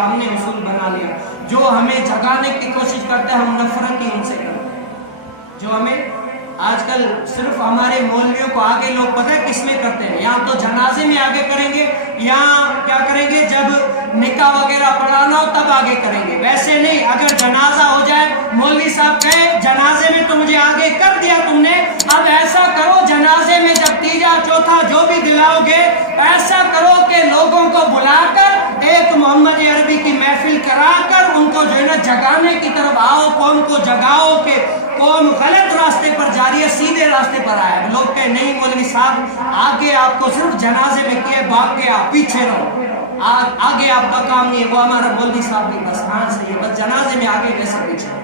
ہم نے اصول بنا لیا. جو ہمیں جگانے کی کوشش کرتے ہیں ہم نفرت ہی ان سے کرتے ہیں. جو ہمیں آج کل صرف ہمارے مولویوں کو آگے لوگ پتہ ہے کس میں کرتے ہیں, یا تو جنازے میں آگے کریں گے یا کیا کریں گے جب نکاح وغیرہ پڑھانا ہو تب آگے کریں گے. ویسے نہیں, اگر جنازہ ہو جائے مولوی صاحب کہے جنازے میں تو مجھے آگے کر دیا تم نے, اب ایسا کرو جنازے میں جب تیجا چوتھا جو بھی دلاؤ گے ایسا کرو کہ لوگوں کو بلا کر ایک محمد عربی کی محفل کرا کر ان کو جو ہے نا جگانے کی طرف آؤ, قوم کو جگاؤ کہ قوم غلط راستے پر جا رہی ہے, سیدھے راستے پر آیا. لوگ کہے نہیں مولوی صاحب آگے آپ کو صرف جنازے میں کیے, باق کے آپ پیچھے رہو, آگے آپ کا کام نہیں ہے. وہ ہمارا مولوی صاحب بھی بس ہاں صحیح ہے, بس جنازے میں آگے ویسے پیچھے.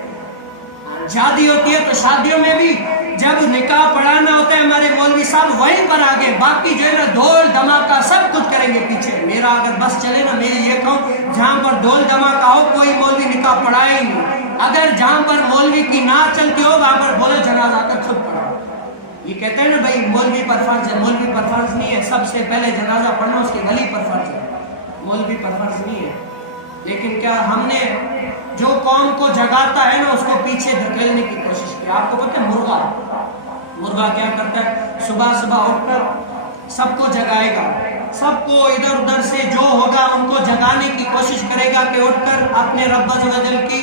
شادی ہوتی ہے تو شادیوں میں بھی جب نکاح پڑھانا ہوتا ہے ہمارے مولوی صاحب وہیں پر آگے, باقی جو ہے نا ڈھول دھماکہ سب کچھ کریں گے پیچھے. میرا اگر بس چلے نا, میں یہ کہوں جہاں پر ڈھول دھماکہ ہو کوئی مولوی نکاح پڑھائے ہی نہیں. اگر جہاں پر مولوی کی نعت چلتی ہو وہاں پر بولے جنازہ کر خود پڑھاؤ. یہ کہتے ہیں نا بھائی مولوی پر فرض ہے, مولوی پر فرض نہیں ہے, سب سے پہلے جنازہ پڑھنا اس کے ولی پر فرض ہے, مولوی پر فرض نہیں ہے. لیکن کیا ہم نے جو قوم کو جگاتا ہے نا اس کو پیچھے دھکیلنے کی کوشش کی. آپ کو پتہ ہے مرغا کیا کرتا ہے, صبح صبح اٹھ کر سب کو جگائے گا, سب کو ادھر ادھر سے جو ہوگا ان کو جگانے کی کوشش کرے گا کہ اٹھ کر اپنے رب عز و جل کی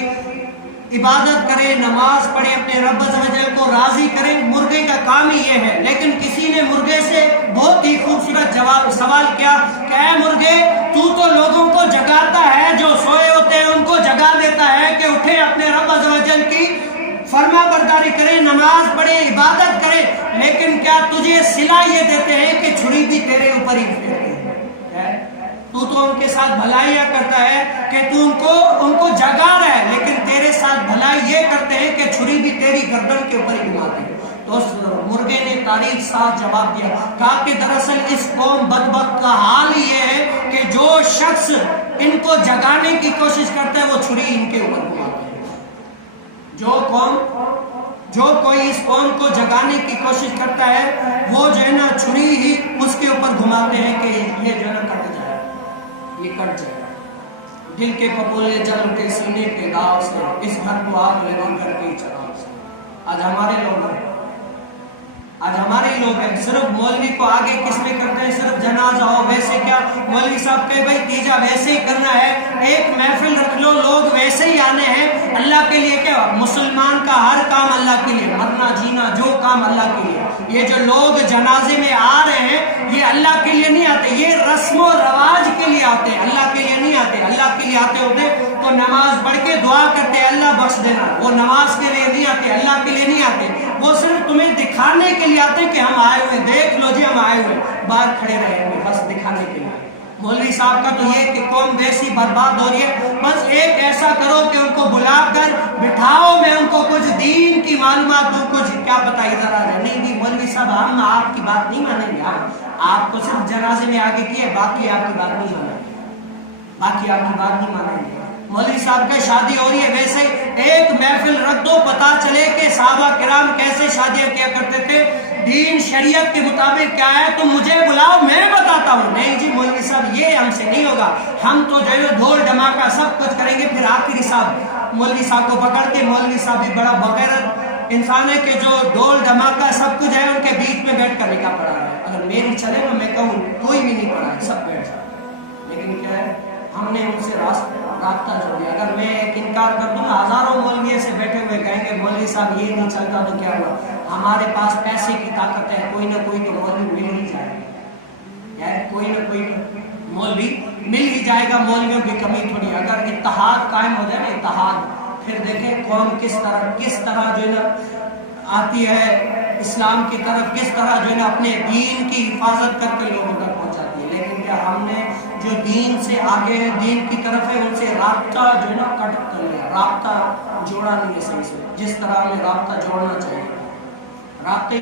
عبادت کرے, نماز پڑھے, اپنے رب عز و جل کو راضی کرے. مرغے کا کام ہی یہ ہے. لیکن کسی نے مرغے سے بہت ہی خوبصورت سوال کیا کہ اے مرغے تو لوگوں کو جگاتا ہے, جو سوئے ہوتے ہیں ان کو جگا دیتا ہے کہ اٹھے اپنے رب عز و جل کی فرما برداری کرے, نماز پڑھے, عبادت کرے, لیکن کیا تجھے صلہ یہ دیتے ہیں کہ چھری بھی تیرے اوپر ہی پھیرتے ہیں. تو ان کے ساتھ بھلائیاں کرتا ہے کہ تو ان کو جگا رہا ہے, لیکن تیرے ساتھ بھلائی یہ کرتے ہیں کہ چھری بھی تیری گردن کے اوپر ہی گھماتے ہیں. تو اس مرغے نے تاریخ ساتھ جواب دیا, کہا کہ دراصل اس قوم بدبخت کا حال یہ ہے کہ جو شخص ان کو جگانے کی کوشش کرتا ہے وہ چھری ان کے اوپر گھماتے ہیں. جو کوئی اس قوم کو جگانے کی کوشش کرتا ہے وہ جو ہے نا چھری ہی اس کے اوپر گھماتے ہیں کہ یہ جو ہے نا کٹ جائے, یہ کٹ جائے. دل کے پپولے جل اٹھے سینے کے داغ سے, اس گھر کو آگ لگی گھر کے چراغ سے. آج ہمارے لوگ ہیں صرف مولوی کو آگے کس میں کرتے ہیں, صرف جنازہ ہو ویسے کیا مولوی صاحب کہے بھائی تیجا ویسے ہی کرنا ہے, ایک محفل رکھ لو, لوگ ویسے ہی آنے ہیں. اللہ کے لیے کیا, مسلمان کا ہر کام اللہ کے لیے, مرنا جینا جو کام اللہ کے لیے. یہ جو لوگ جنازے میں آ رہے ہیں یہ اللہ کے لیے نہیں آتے, یہ رسم و رواج کے لیے آتے ہیں, اللہ کے لیے نہیں آتے. اللہ کے لیے آتے ہوتے تو نماز پڑھ کے دعا کرتے اللہ بخش دینا. وہ نماز کے لیے نہیں آتے, اللہ کے لیے نہیں آتے, وہ صرف تمہیں دکھانے کے لیے آتے کہ ہم آئے ہوئے, دیکھ لو جی ہم آئے ہوئے, باہر کھڑے رہے ہوئے بس دکھانے کے لیے. مولوی صاحب کا تو یہ کہ قوم ویسی برباد ہو رہی ہے, بس ایک ایسا کرو کہ ان کو بلا کر بٹھاؤ, میں ان کو کچھ دین کی معلومات دوں, کچھ کیا بتائی ذرا. نہیں مولوی صاحب ہم آپ کی بات نہیں مانیں گے, آپ کو صرف جنازے میں آگے کیے, باقی آپ کی بات نہیں مانیں گے, مولوی صاحب کا شادی ہو رہی ہے ویسے ایک محفل رکھ دو, پتا چلے کہ صحابہ کرام کیسے شادیاں کیا کرتے تھے, دین شریعت کے مطابق کیا ہے, تم مجھے بلاؤ میں بتاتا ہوں. نہیں جی مولوی صاحب یہ ہم سے نہیں ہوگا, ہم تو جو ہے ڈھول دھماکہ سب کچھ کریں گے. پھر آخری صاحب مولوی صاحب کو پکڑ کے, مولوی صاحب بھی بڑا بغیرت انسان ہے کہ جو ڈھول دھماکہ سب کچھ ہے ان کے بیچ میں بیٹھ کر نکاح پڑھا رہا ہے. اگر میری چلے نا میں کہوں کوئی بھی نہیں پڑھا ہے, سب بیٹھ جائے. لیکن کیا ہے, ہم نے ان سے رابطہ جوڑ دیا. اگر میں ایک انکار کر دوں نا, ہزاروں مولوی سے بیٹھے ہوئے کہیں گے مولوی صاحب یہ نہیں چلتا تو کیا ہوا, ہمارے پاس پیسے کی طاقت ہے, کوئی نہ کوئی تو مولوی مل ہی جائے گا, کوئی نہ کوئی مولوی مل ہی جائے گا. مولویوں کی کمی تھوڑی. اگر اتحاد قائم ہو جائے نا, اتحاد, پھر دیکھیں قوم کس طرح جو ہے نا آتی ہے اسلام کی طرف, کس طرح جو ہے نا اپنے دین کی حفاظت کر کے لوگوں تک پہنچاتی ہے. لیکن کیا ہم نے جو دین سے آگے ہے, دین کی طرف ہے, ان سے رابطہ جو ہے نا کٹ کر لیا, رابطہ جوڑا نہیں ہے صحیح سے, جس طرح ہمیں رابطہ جوڑنا چاہیے. رابطے